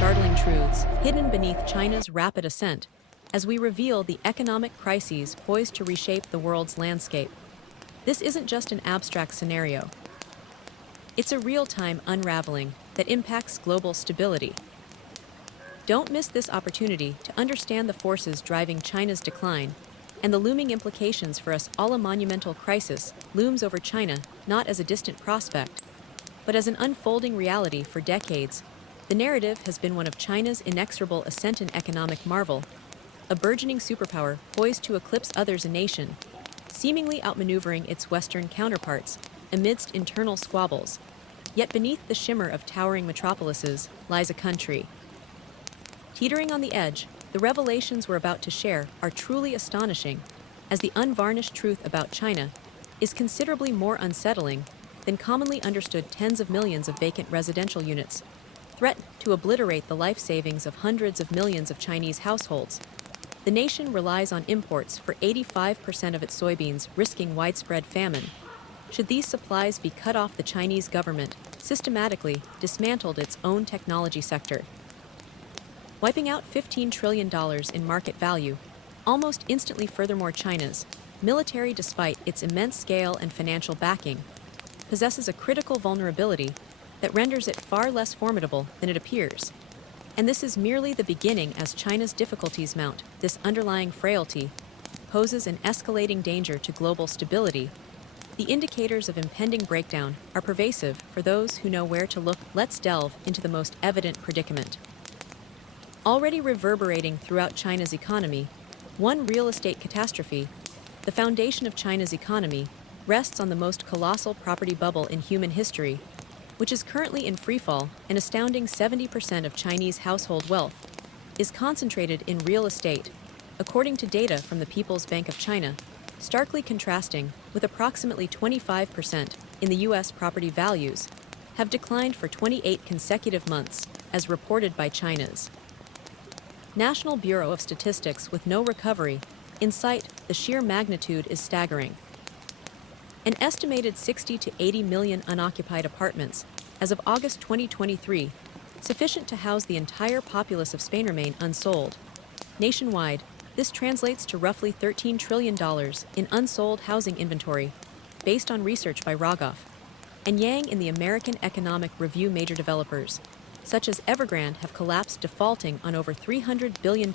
startling truths hidden beneath China's rapid ascent as we reveal the economic crises poised to reshape the world's landscape. This isn't just an abstract scenario. It's a real-time unraveling that impacts global stability. Don't miss this opportunity to understand the forces driving China's decline and the looming implications for us all. A monumental crisis looms over China not as a distant prospect, but as an unfolding reality. For decades, the narrative has been one of China's inexorable ascent, an economic marvel, a burgeoning superpower poised to eclipse others, a nation seemingly outmaneuvering its Western counterparts amidst internal squabbles. Yet beneath the shimmer of towering metropolises lies a country teetering on the edge. The revelations we're about to share are truly astonishing, as the unvarnished truth about China is considerably more unsettling than commonly understood. Tens of millions of vacant residential units threaten to obliterate the life savings of hundreds of millions of Chinese households. The nation relies on imports for 85% of its soybeans, risking widespread famine. Should these supplies be cut off, the Chinese government systematically dismantled its own technology sector, wiping out $15 trillion in market value almost instantly. Furthermore, China's military, despite its immense scale and financial backing, possesses a critical vulnerability that renders it far less formidable than it appears. And this is merely the beginning. As China's difficulties mount, this underlying frailty poses an escalating danger to global stability. The indicators of impending breakdown are pervasive for those who know where to look. Let's delve into the most evident predicament already reverberating throughout China's economy. One real estate catastrophe. The foundation of China's economy rests on the most colossal property bubble in human history, which is currently in freefall. An astounding 70% of Chinese household wealth is concentrated in real estate, according to data from the People's Bank of China, starkly contrasting with approximately 25% in the U.S. Property values have declined for 28 consecutive months, as reported by China's National Bureau of Statistics. With no recovery in sight, the sheer magnitude is staggering. An estimated 60 to 80 million unoccupied apartments as of August 2023, sufficient to house the entire populace of Spain, remain unsold. Nationwide, this translates to roughly $13 trillion in unsold housing inventory, based on research by Rogoff and Yang in the American Economic Review. Major developers, such as Evergrande, have collapsed, defaulting on over $300 billion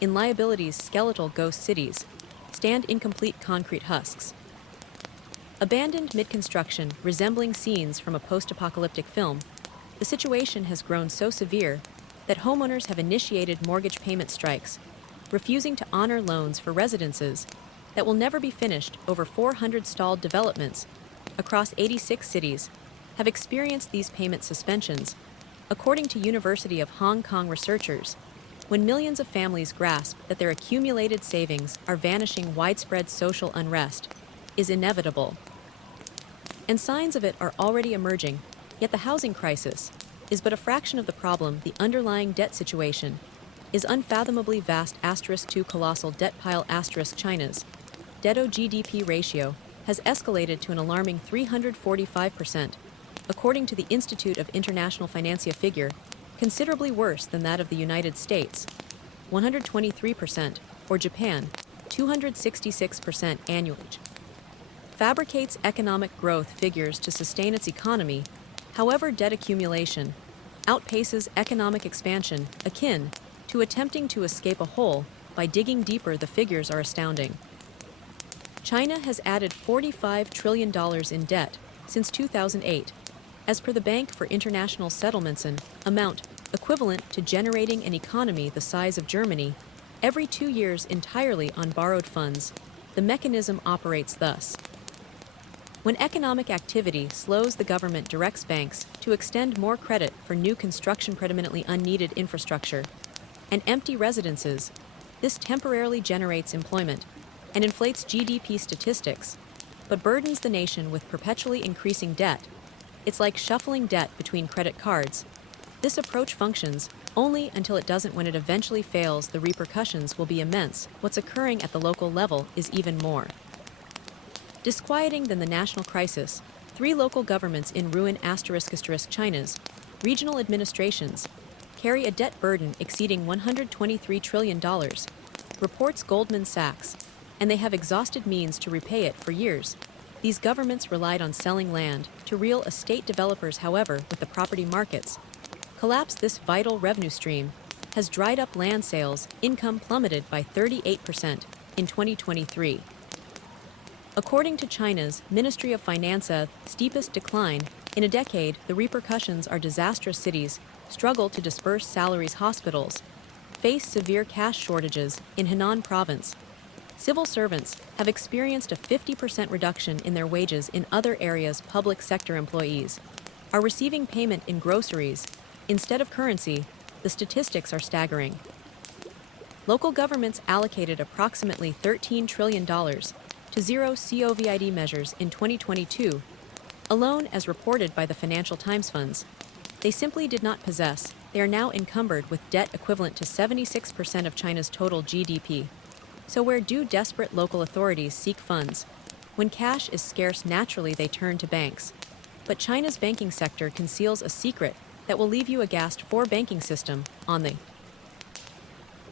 in liabilities. Skeletal ghost cities stand incomplete concrete husks, abandoned mid-construction, resembling scenes from a post-apocalyptic film. The situation has grown so severe that homeowners have initiated mortgage payment strikes, refusing to honor loans for residences that will never be finished. Over 400 stalled developments across 86 cities have experienced these payment suspensions, according to University of Hong Kong researchers. When millions of families grasp that their accumulated savings are vanishing, widespread social unrest is inevitable. And signs of it are already emerging. Yet the housing crisis is but a fraction of the problem. The underlying debt situation is unfathomably vast. *2 Colossal debt pile. China's debt-to-GDP ratio has escalated to an alarming 345%, according to the Institute of International Finance, a figure considerably worse than that of the United States, 123%, or Japan, 266% annually. Fabricates economic growth figures to sustain its economy. However, debt accumulation outpaces economic expansion, akin to attempting to escape a hole by digging deeper. The figures are astounding. China has added $45 trillion in debt since 2008, as per the Bank for International Settlements, an amount equivalent to generating an economy the size of Germany every 2 years entirely on borrowed funds. The mechanism operates thus. When economic activity slows, the government directs banks to extend more credit for new construction, predominantly unneeded infrastructure, and empty residences. This temporarily generates employment and inflates GDP statistics, but burdens the nation with perpetually increasing debt. It's like shuffling debt between credit cards. This approach functions only until it doesn't. When it eventually fails, the repercussions will be immense. What's occurring at the local level is even more disquieting than the national crisis. 3 local governments in ruin. China's regional administrations carry a debt burden exceeding $123 trillion, reports Goldman Sachs, and they have exhausted means to repay it for years. These governments relied on selling land to real estate developers. However, with the property markets collapse, this vital revenue stream has dried up. Land sales income plummeted by 38% in 2023. According to China's Ministry of Finance, steepest decline in a decade. The repercussions are disastrous. Cities struggle to disperse salaries. Hospitals face severe cash shortages. In Henan province, civil servants have experienced a 50% reduction in their wages. In other areas, public sector employees are receiving payment in groceries instead of currency. The statistics are staggering. Local governments allocated approximately $13 trillion to zero COVID measures in 2022, alone, as reported by the Financial Times. Funds they simply did not possess. They are now encumbered with debt equivalent to 76% of China's total GDP. So where do desperate local authorities seek funds? When cash is scarce, naturally they turn to banks. But China's banking sector conceals a secret that will leave you aghast. For banking system on the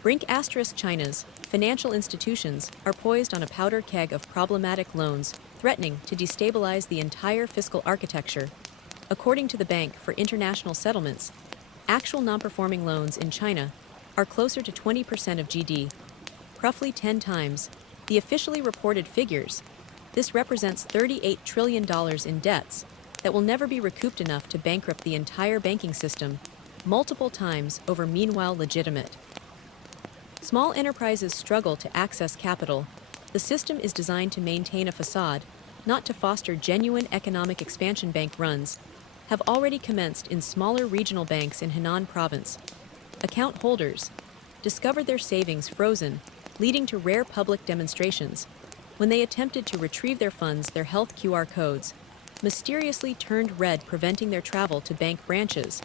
brink. China's financial institutions are poised on a powder keg of problematic loans, threatening to destabilize the entire fiscal architecture. According to the Bank for International Settlements, actual non-performing loans in China are closer to 20% of GDP, roughly 10 times the officially reported figures. This represents $38 trillion in debts that will never be recouped, enough to bankrupt the entire banking system multiple times over. Meanwhile, legitimate small enterprises struggle to access capital. The system is designed to maintain a facade, not to foster genuine economic expansion. Bank runs have already commenced in smaller regional banks in Henan province. Account holders discovered their savings frozen, leading to rare public demonstrations. When they attempted to retrieve their funds, their health QR codes mysteriously turned red, preventing their travel to bank branches.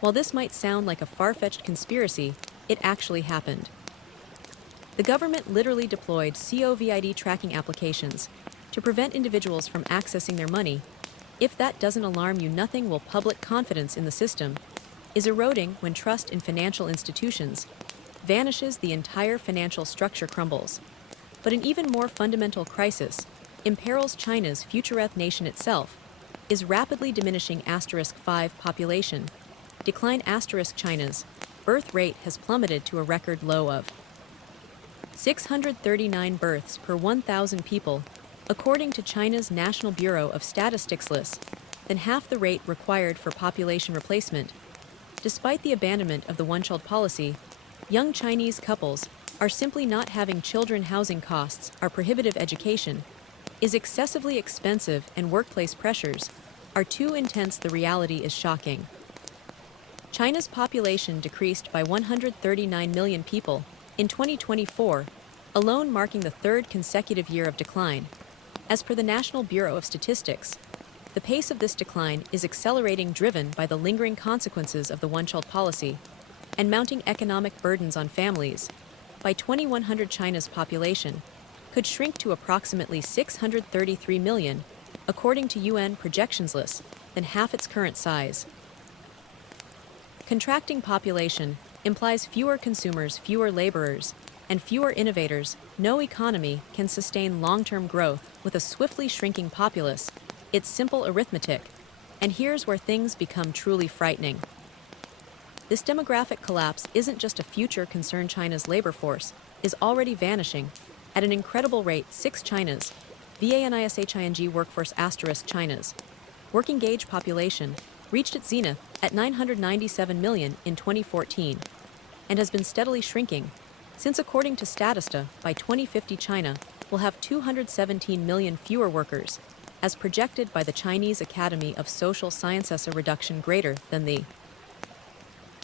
While this might sound like a far-fetched conspiracy, it actually happened. The government literally deployed COVID tracking applications to prevent individuals from accessing their money. If that doesn't alarm you, nothing will. Public confidence in the system is eroding. When trust in financial institutions vanishes, the entire financial structure crumbles. But an even more fundamental crisis imperils China's future. Nation itself is rapidly diminishing. 5 population decline. China's birth rate has plummeted to a record low of 639 births per 1,000 people, according to China's National Bureau of Statistics. Less than half the rate required for population replacement. Despite the abandonment of the one-child policy, young Chinese couples are simply not having children. Housing costs are prohibitive. Education is excessively expensive, and workplace pressures are too intense. The reality is shocking. China's population decreased by 139 million people in 2024, alone, marking the third consecutive year of decline. As per the National Bureau of Statistics, the pace of this decline is accelerating, driven by the lingering consequences of the one-child policy and mounting economic burdens on families. By 2100, China's population could shrink to approximately 633 million, according to UN projections. Less than half its current size. Contracting population implies fewer consumers, fewer laborers, and fewer innovators. No economy can sustain long-term growth with a swiftly shrinking populace. It's simple arithmetic. And here's where things become truly frightening. This demographic collapse isn't just a future concern. China's labor force is already vanishing at an incredible rate. China's VANISHING workforce China's working age population reached its zenith at 997 million in 2014 and has been steadily shrinking since, according to Statista, by 2050 China will have 217 million fewer workers, as projected by the Chinese Academy of Social Sciences. A reduction greater than the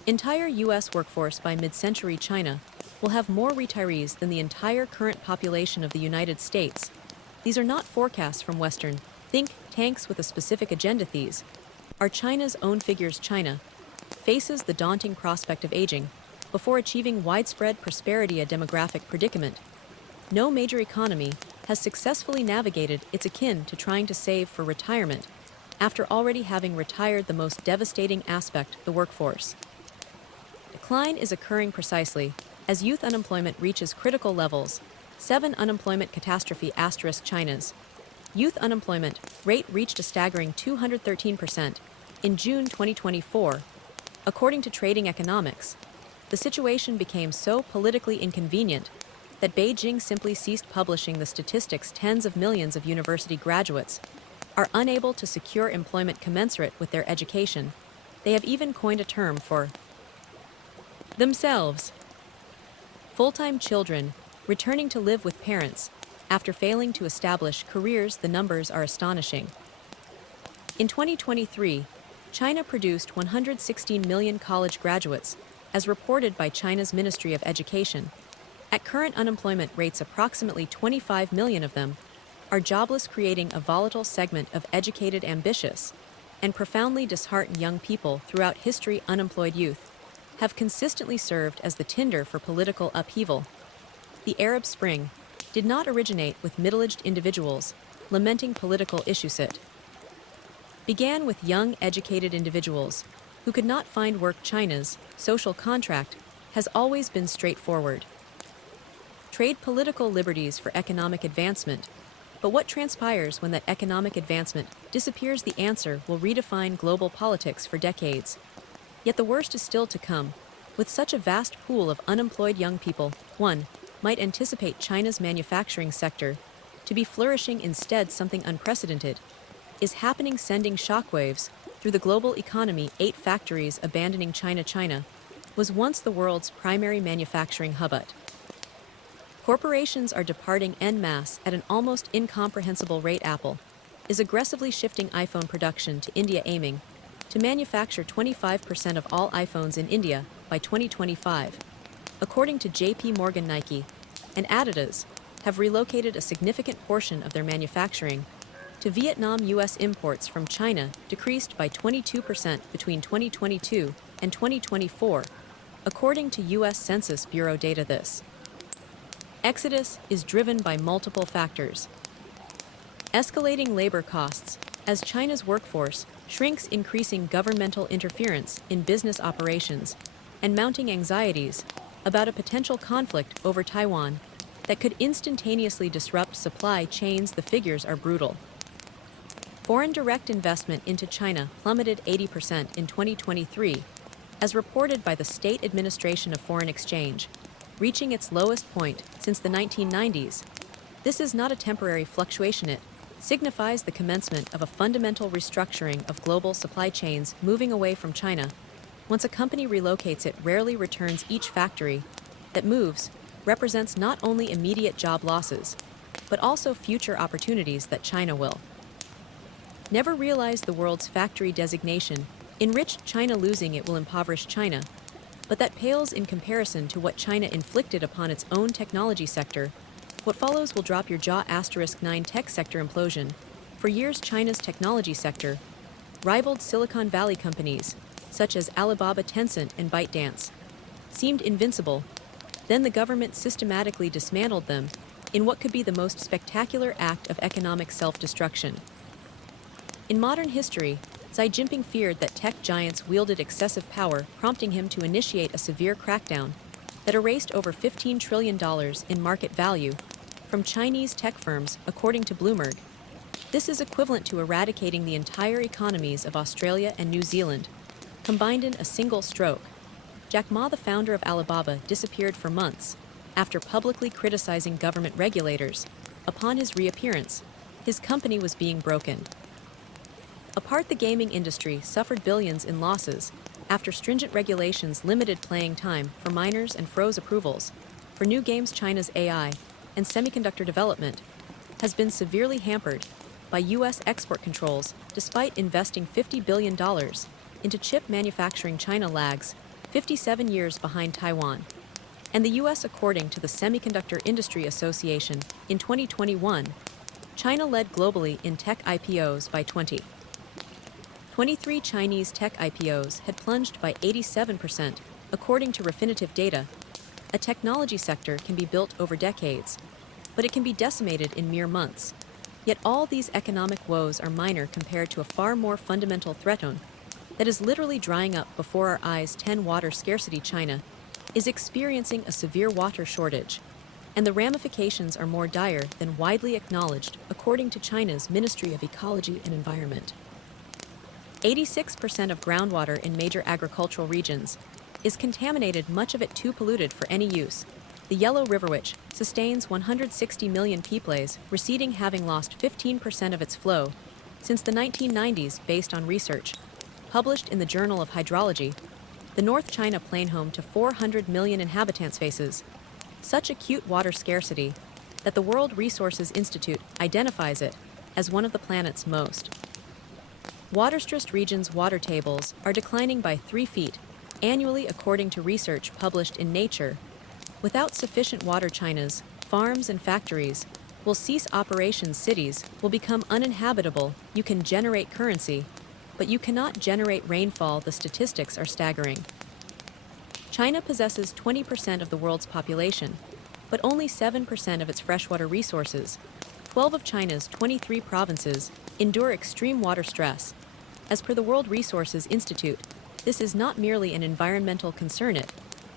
entire U.S. workforce. By mid-century, China will have more retirees than the entire current population of the United States. These are not forecasts from Western think tanks with a specific agenda. These are China's own figures. China faces the daunting prospect of aging before achieving widespread prosperity, a demographic predicament no major economy has successfully navigated. It's akin to trying to save for retirement after already having retired. The most devastating aspect, the workforce decline is occurring precisely as youth unemployment reaches critical levels. 7. Unemployment catastrophe * China's youth unemployment rate reached a staggering 213% in June 2024. According to Trading Economics, the situation became so politically inconvenient that Beijing simply ceased publishing the statistics. Tens of millions of university graduates are unable to secure employment commensurate with their education. They have even coined a term for themselves: full-time children returning to live with parents after failing to establish careers. The numbers are astonishing. In 2023, China produced 116 million college graduates, as reported by China's Ministry of Education. At current unemployment rates, approximately 25 million of them are jobless, creating a volatile segment of educated, ambitious, and profoundly disheartened young people throughout history. Unemployed youth have consistently served as the tinder for political upheaval. The Arab Spring did not originate with middle-aged individuals lamenting political issues. It began with young, educated individuals who could not find work. China's social contract has always been straightforward: trade political liberties for economic advancement. But what transpires when that economic advancement disappears? The answer will redefine global politics for decades. Yet the worst is still to come. With such a vast pool of unemployed young people, one might anticipate China's manufacturing sector to be flourishing. Instead, something unprecedented is happening, sending shockwaves through the global economy. 8 factories abandoning China. China was once the world's primary manufacturing hub. But corporations are departing en masse at an almost incomprehensible rate. Apple is aggressively shifting iPhone production to India, aiming to manufacture 25% of all iPhones in India by 2025. According to JP Morgan, Nike and Adidas have relocated a significant portion of their manufacturing to Vietnam. U.S. imports from China decreased by 22% between 2022 and 2024, according to U.S. Census Bureau data. This exodus is driven by multiple factors: escalating labor costs as China's workforce shrinks, increasing governmental interference in business operations, and mounting anxieties about a potential conflict over Taiwan that could instantaneously disrupt supply chains. The figures are brutal. Foreign direct investment into China plummeted 80% in 2023, as reported by the State Administration of Foreign Exchange, reaching its lowest point since the 1990s. This is not a temporary fluctuation. It signifies the commencement of a fundamental restructuring of global supply chains. Moving away from China, once a company relocates, it rarely returns. Each factory that moves represents not only immediate job losses, but also future opportunities that China will never realize. The world's factory designation enriched China. Losing it will impoverish China, but that pales in comparison to what China inflicted upon its own technology sector. What follows will drop your jaw. * 9 Tech sector implosion. For years, China's technology sector rivaled Silicon Valley companies such as Alibaba, Tencent, and ByteDance. Seemed invincible. Then the government systematically dismantled them in what could be the most spectacular act of economic self-destruction in modern history. Xi Jinping feared that tech giants wielded excessive power, prompting him to initiate a severe crackdown that erased over $15 trillion in market value from Chinese tech firms, according to Bloomberg. This is equivalent to eradicating the entire economies of Australia and New Zealand combined in a single stroke. Jack Ma, the founder of Alibaba, disappeared for months after publicly criticizing government regulators. Upon his reappearance, his company was being broken apart. The gaming industry suffered billions in losses after stringent regulations limited playing time for minors and froze approvals for new games. China's AI and semiconductor development has been severely hampered by U.S. export controls. Despite investing $50 billion into chip manufacturing, China lags 57 years behind Taiwan and the U.S. According to the Semiconductor Industry Association, in 2021, China led globally in tech IPOs by 2023. Chinese tech IPOs had plunged by 87%, according to Refinitiv data. A technology sector can be built over decades, but it can be decimated in mere months. Yet all these economic woes are minor compared to a far more fundamental threat. that is literally drying up before our eyes. 10 Water scarcity. China is experiencing a severe water shortage, and the ramifications are more dire than widely acknowledged, according to China's Ministry of Ecology and Environment. 86% of groundwater in major agricultural regions is contaminated, much of it too polluted for any use. The Yellow River, which sustains 160 million peoples, receding, having lost 15% of its flow since the 1990s based on research published in the Journal of Hydrology. The North China Plain, home to 400 million inhabitants, faces such acute water scarcity that the World Resources Institute identifies it as one of the planet's most water-stressed regions. Water tables are declining by 3 feet annually, according to research published in Nature. Without sufficient water, China's farms and factories will cease operations. Cities will become uninhabitable. You can generate currency, but you cannot generate rainfall. The statistics are staggering. China possesses 20% of the world's population, but only 7% of its freshwater resources. 12 of China's 23 provinces endure extreme water stress. As per the World Resources Institute, this is not merely an environmental concern, it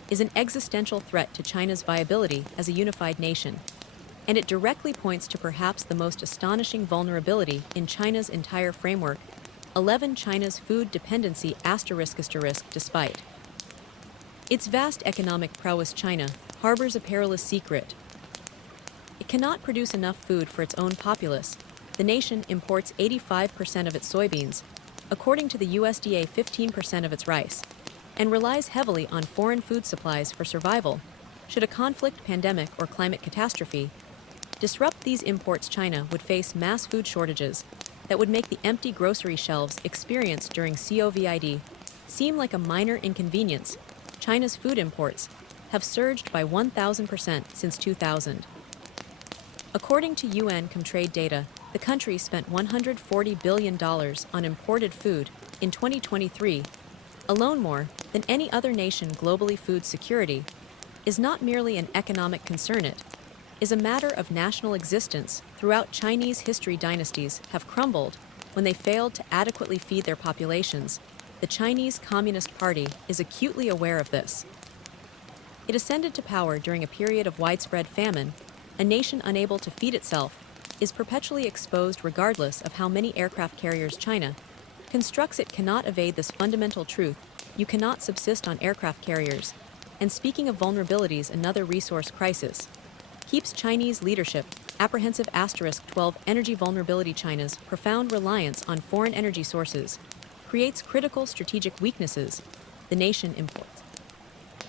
is an existential threat to China's viability as a unified nation. And it directly points to perhaps the most astonishing vulnerability in China's entire framework. 11 China's food dependency **. Despite its vast economic prowess, China harbors a perilous secret. It cannot produce enough food for its own populace. The nation imports 85% of its soybeans, according to the USDA 15% of its rice, and relies heavily on foreign food supplies for survival. Should a conflict, pandemic, or climate catastrophe disrupt these imports, China would face mass food shortages that would make the empty grocery shelves experienced during COVID seem like a minor inconvenience. China's food imports have surged by 1,000% since 2000. According to UN Comtrade data, the country spent $140 billion on imported food in 2023, alone, more than any other nation globally. Food security is not merely an economic concern, it is a matter of national existence. Throughout Chinese history, dynasties have crumbled when they failed to adequately feed their populations. The Chinese Communist Party is acutely aware of this. It ascended to power during a period of widespread famine. A nation unable to feed itself is perpetually exposed. Regardless of how many aircraft carriers China constructs, it cannot evade this fundamental truth: you cannot subsist on aircraft carriers. And speaking of vulnerabilities, another resource crisis keeps Chinese leadership apprehensive. *12 Energy vulnerability. China's profound reliance on foreign energy sources creates critical strategic weaknesses. The nation imports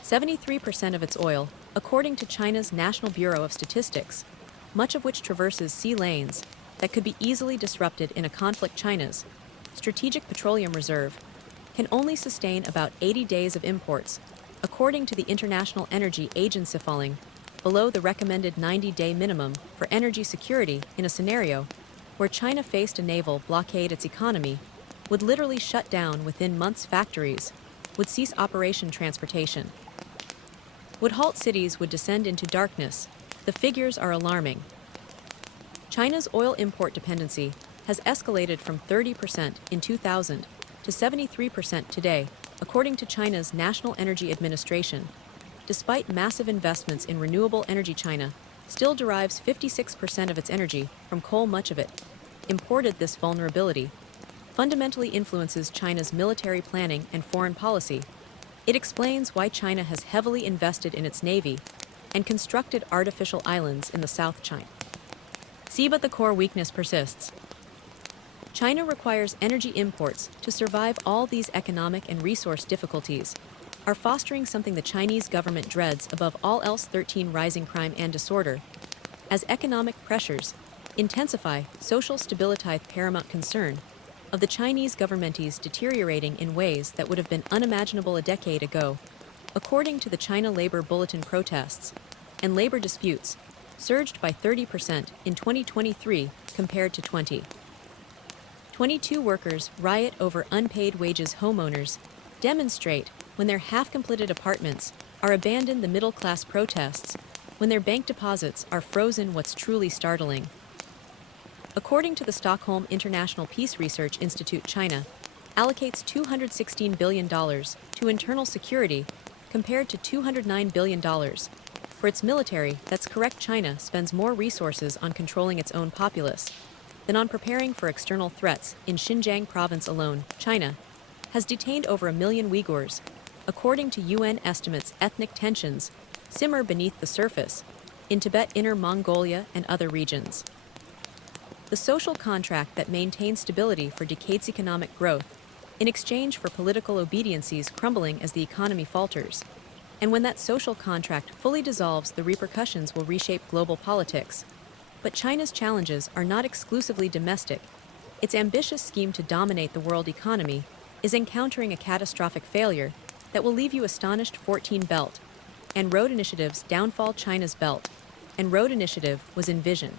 73% of its oil, according to China's National Bureau of Statistics, much of which traverses sea lanes that could be easily disrupted in a conflict. China's strategic petroleum reserve can only sustain about 80 days of imports, according to the International Energy Agency, falling below the recommended 90-day minimum for energy security. In a scenario where China faced a naval blockade, its economy would literally shut down within months. Factories would cease operation, transportation would halt, cities would descend into darkness. The figures are alarming. China's oil import dependency has escalated from 30% in 2000 to 73% today, according to China's National Energy Administration. Despite massive investments in renewable energy, China still derives 56% of its energy from coal, much of it imported. This vulnerability fundamentally influences China's military planning and foreign policy. It explains why China has heavily invested in its navy and constructed artificial islands in the South China Sea. But the core weakness persists. China requires energy imports to survive. All these economic and resource difficulties are fostering something the Chinese government dreads above all else: 13 Rising crime and disorder. As economic pressures intensify, social stability paramount concern of the Chinese government is deteriorating in ways that would have been unimaginable a decade ago. According to the China Labor Bulletin, protests and labor disputes surged by 30% in 2023 compared to 2022. Workers riot over unpaid wages. Homeowners demonstrate when their half-completed apartments are abandoned. The middle-class protests when their bank deposits are frozen. What's truly startling, according to the Stockholm International Peace Research Institute, China allocates $216 billion to internal security compared to $209 billion for its military. That's correct. China spends more resources on controlling its own populace than on preparing for external threats. In Xinjiang province alone, China has detained over 1 million Uyghurs. According to UN estimates, ethnic tensions simmer beneath the surface in Tibet, Inner Mongolia, and other regions. The social contract that maintains stability for decades, economic growth, in exchange for political obedience, is crumbling as the economy falters. And when that social contract fully dissolves, the repercussions will reshape global politics. But China's challenges are not exclusively domestic. Its ambitious scheme to dominate the world economy is encountering a catastrophic failure that will leave you astonished. 14 Belt and Road Initiative's downfall. China's Belt and Road Initiative was envisioned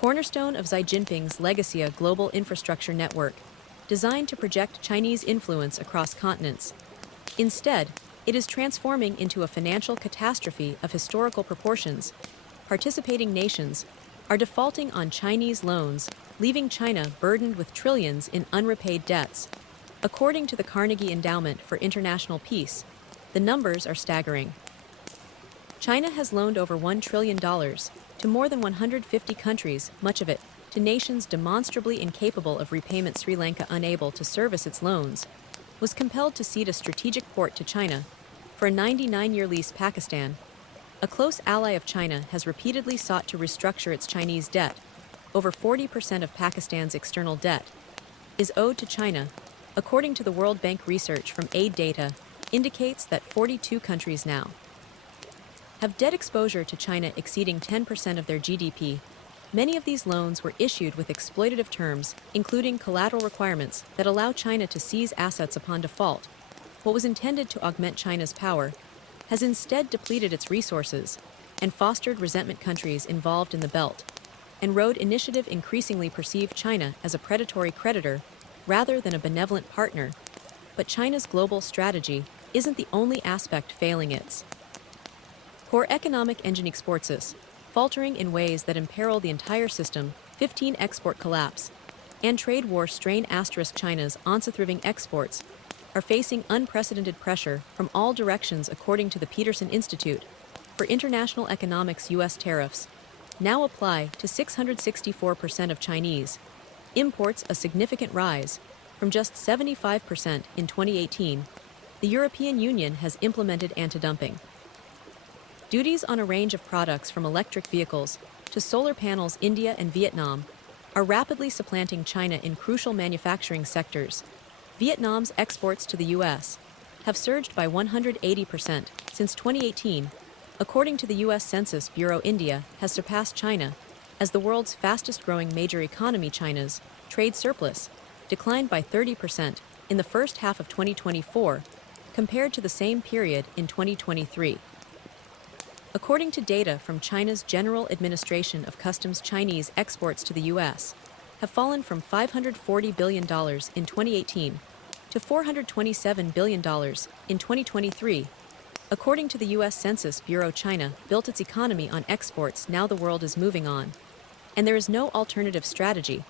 cornerstone of Xi Jinping's legacy, a global infrastructure network designed to project Chinese influence across continents. Instead, it is transforming into a financial catastrophe of historical proportions. Participating nations are defaulting on Chinese loans, leaving China burdened with trillions in unrepaid debts. According to the Carnegie Endowment for International Peace, the numbers are staggering. China has loaned over $1 trillion to more than 150 countries, much of it to nations demonstrably incapable of repayment. Sri Lanka, unable to service its loans, was compelled to cede a strategic port to China for a 99-year lease. Pakistan, a close ally of China, has repeatedly sought to restructure its Chinese debt. Over 40% of Pakistan's external debt is owed to China. According to the World Bank, research from aid data indicates that 42 countries now have debt exposure to China exceeding 10% of their GDP. Many of these loans were issued with exploitative terms, including collateral requirements that allow China to seize assets upon default. What was intended to augment China's power has instead depleted its resources and fostered resentment. Countries involved in the Belt and Road Initiative increasingly perceive China as a predatory creditor rather than a benevolent partner. But China's global strategy isn't the only aspect failing. Its core economic engine exports faltering in ways that imperil the entire system. 15 export collapse and trade war strain. China's once-thriving exports are facing unprecedented pressure from all directions. According to the Peterson Institute for International Economics, U.S. tariffs now apply to 664% of Chinese imports, a significant rise from just 75% in 2018. The European Union has implemented anti-dumping duties on a range of products from electric vehicles to solar panels. India and Vietnam are rapidly supplanting China in crucial manufacturing sectors. Vietnam's exports to the U.S. have surged by 180% since 2018. According to the U.S. Census Bureau, India has surpassed China as the world's fastest-growing major economy. China's trade surplus declined by 30% in the first half of 2024 compared to the same period in 2023. According to data from China's General Administration of Customs, Chinese exports to the U.S. have fallen from $540 billion in 2018 to $427 billion in 2023. According to the U.S. Census Bureau, China built its economy on exports. Now the world is moving on, and there is no alternative strategy.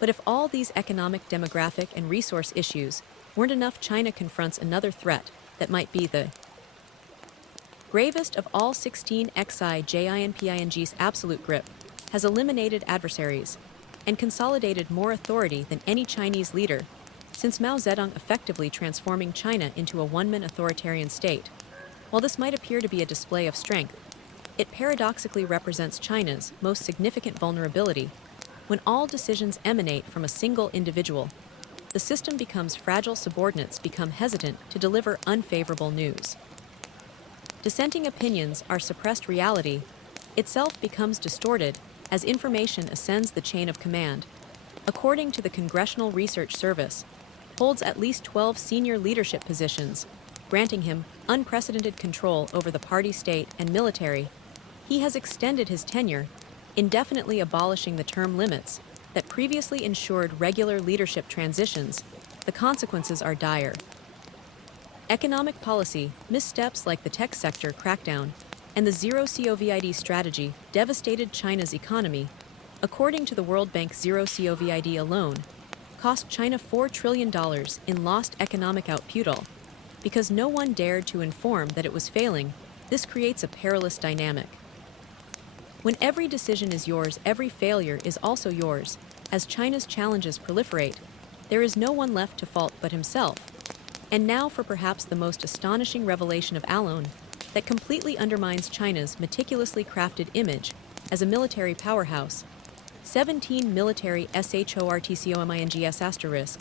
But if all these economic, demographic, and resource issues weren't enough, China confronts another threat that might be the gravest of all. 16 Xi Jinping's absolute grip has eliminated adversaries and consolidated more authority than any Chinese leader since Mao Zedong, effectively transforming China into a one-man authoritarian state. While this might appear to be a display of strength, it paradoxically represents China's most significant vulnerability. When all decisions emanate from a single individual, the system becomes fragile. Subordinates become hesitant to deliver unfavorable news. Dissenting opinions are suppressed. Reality itself becomes distorted as information ascends the chain of command. According to the Congressional Research Service, holds at least 12 senior leadership positions, granting him unprecedented control over the party, state, and military. He has extended his tenure, indefinitely abolishing the term limits that previously ensured regular leadership transitions. The consequences are dire. Economic policy missteps like the tech sector crackdown and the zero COVID strategy devastated China's economy. According to the World Bank, zero COVID alone cost China $4 trillion in lost economic output. Because no one dared to inform that it was failing, this creates a perilous dynamic. When every decision is yours, every failure is also yours. As China's challenges proliferate, there is no one left to fault but himself. And now for perhaps the most astonishing revelation of Alone, that completely undermines China's meticulously crafted image as a military powerhouse. 17 military SHORTCOMINGS*.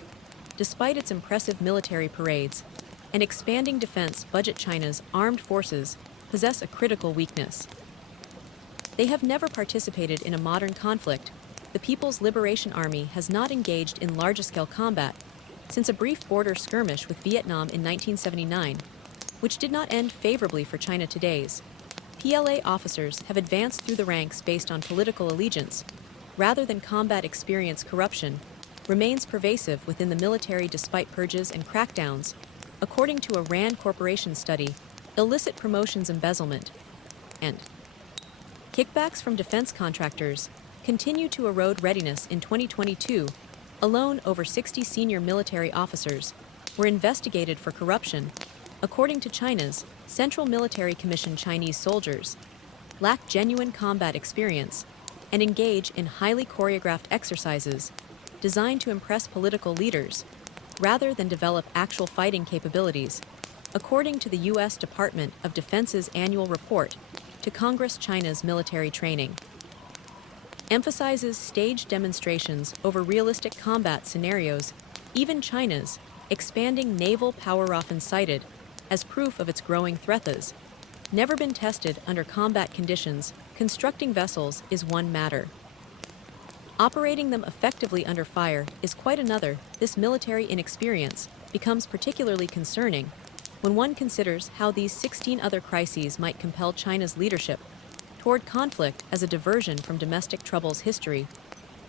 Despite its impressive military parades and expanding defense budget, China's armed forces possess a critical weakness. They have never participated in a modern conflict. The People's Liberation Army has not engaged in large-scale combat since a brief border skirmish with Vietnam in 1979, which did not end favorably for China. Today's PLA officers have advanced through the ranks based on political allegiance, rather than combat experience. Corruption remains pervasive within the military despite purges and crackdowns. According to a RAND Corporation study, illicit promotions, embezzlement, and kickbacks from defense contractors continue to erode readiness. In 2022, alone over 60 senior military officers were investigated for corruption. According to China's Central Military Commission, Chinese soldiers lack genuine combat experience and engage in highly choreographed exercises designed to impress political leaders rather than develop actual fighting capabilities. According to the U.S. Department of Defense's annual report to Congress, China's military training emphasizes staged demonstrations over realistic combat scenarios. Even China's expanding naval power, often cited as proof of its growing threat, has never been tested under combat conditions. Constructing vessels is one matter. Operating them effectively under fire is quite another. This military inexperience becomes particularly concerning when one considers how these 16 other crises might compel China's leadership toward conflict as a diversion from domestic troubles. History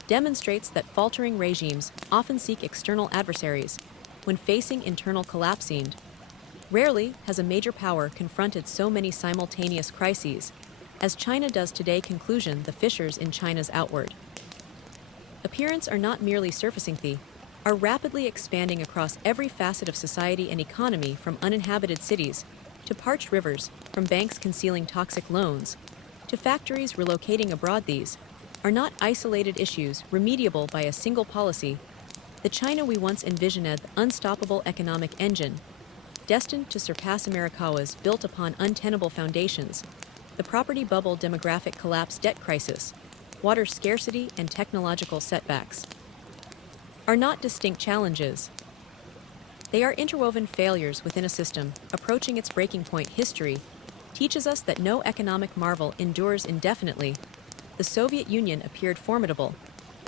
demonstrates that faltering regimes often seek external adversaries when facing internal collapse. Rarely has a major power confronted so many simultaneous crises as China does today. Conclusion: the fissures in China's outward appearance are not merely surfacing, they are rapidly expanding across every facet of society and economy, from uninhabited cities to parched rivers, from banks concealing toxic loans to factories relocating abroad. These are not isolated issues remediable by a single policy. The China we once envisioned as the unstoppable economic engine, destined to surpass America's, built upon untenable foundations. The property bubble, demographic collapse, debt crisis, water scarcity, and technological setbacks are not distinct challenges. They are interwoven failures within a system approaching its breaking point. History teaches us that no economic marvel endures indefinitely. The Soviet Union appeared formidable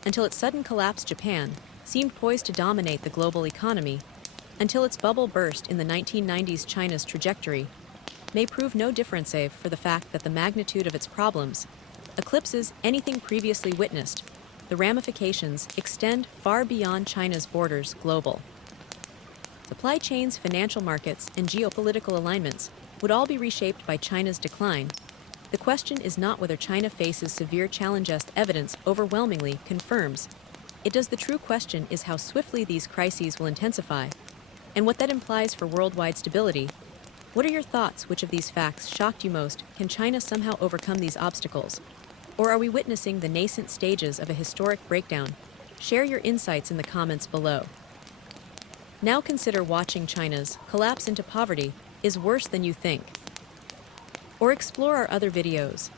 until its sudden collapse. Japan seemed poised to dominate the global economy until its bubble burst in the 1990s. China's trajectory may prove no different, save for the fact that the magnitude of its problems eclipses anything previously witnessed. The ramifications extend far beyond China's borders. Global supply chains, financial markets, and geopolitical alignments would all be reshaped by China's decline. The question is not whether China faces severe challenges. Evidence overwhelmingly confirms it does. The true question is how swiftly these crises will intensify and what that implies for worldwide stability. What are your thoughts? Which of these facts shocked you most? Can China somehow overcome these obstacles? Or are we witnessing the nascent stages of a historic breakdown? Share your insights in the comments below. Now consider watching China's collapse into poverty is worse than you think. Or explore our other videos.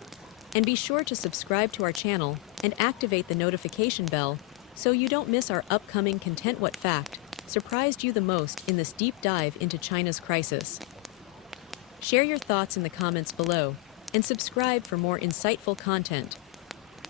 And be sure to subscribe to our channel and activate the notification bell so you don't miss our upcoming content. What fact surprised you the most in this deep dive into China's crisis? Share your thoughts in the comments below and subscribe for more insightful content.